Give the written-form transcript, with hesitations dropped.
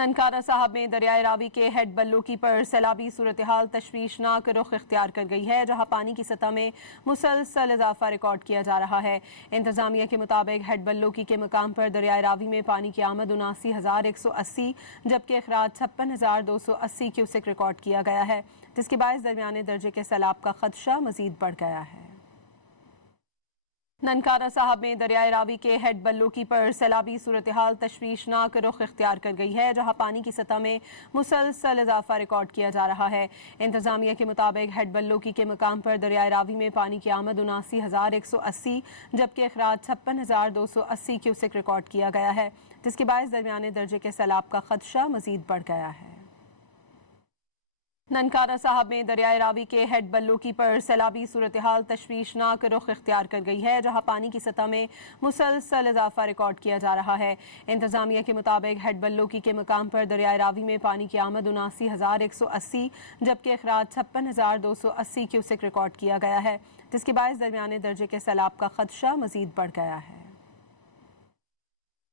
ननकाना साहब में दरियाए रावी के हेड बल्लोकी पर सैलाबी सूरत-ए-हाल तशवीशनाक रुख इख्तियार कर गई है, जहां पानी की सतह में मुसलसल इजाफा रिकॉर्ड किया जा रहा है। इंतजामिया के मुताबिक हेड बल्लोकी के मकाम पर दरियाए रावी में पानी की आमद 79,180 जबकि अखराज 56,280 क्यूसेक रिकॉर्ड किया गया है, जिसके बायस दरमियाने दर्जे के सैलाब का खदशा मजीद बढ़ गया है। ननकाना साहब में दरियाए रावी के हेड बल्लोकी पर सैलाबी सूरत-ए-हाल तशवीशनाक रुख इख्तियार कर गई है, जहां पानी की सतह में मुसलसल इजाफा रिकॉर्ड किया जा रहा है। इंतजामिया के मुताबिक हेड बल्लोकी के मकाम पर दरियाए रावी में पानी की आमद 79,180 जबकि अखराज 56,280 क्यूसेक रिकॉर्ड किया गया है, जिसके बायस दरमियाने दर्जे के सैलाब का खदशा मजीद बढ़ गया है। ननकाना साहब में दरियाए रावी के हेड बल्लोकी पर सैलाबी सूरत-ए-हाल तशवीशनाक रुख इख्तियार कर गई है, जहां पानी की सतह में मुसलसल इजाफा रिकॉर्ड किया जा रहा है। इंतजामिया के मुताबिक हेड बल्लोकी के मकाम पर दरियाए रावी में पानी की आमद 79,180 जबकि अखराज 56,280 क्यूसेक रिकॉर्ड किया गया है, जिसके बायस दरमियाने दर्जे के सैलाब का खदशा मजीद बढ़ गया है।